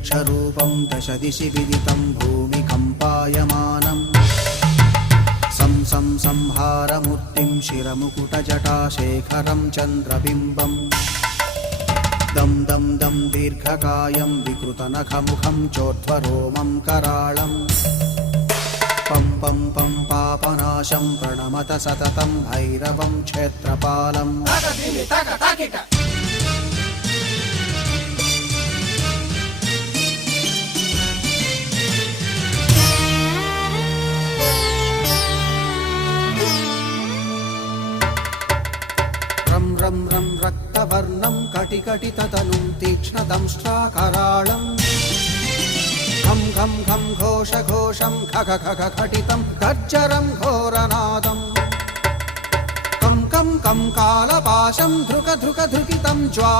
वृक्षरूपं दशदिशि विदितं भूमिकम्पायमानम् संहारमूर्तिं शिरमुकुटजटाशेखरं चन्द्रबिम्बम् दं दं दं दीर्घकायं विकृतनखमुखं चोर्ध्वरोमं कराळम् पं पं पं पापनाशं प्रणमत सततं भैरवं क्षेत्रपालम् रं रं रं रक्तवर्णं कटिकटिततनुं तीक्ष्णदंष्ट्राकराळम् घं घं घं घोषघोषं खग खग खटितं गर्जरं घोरनादम् कं कं कं कालपाशं धृक धृक धृकितं ज्वा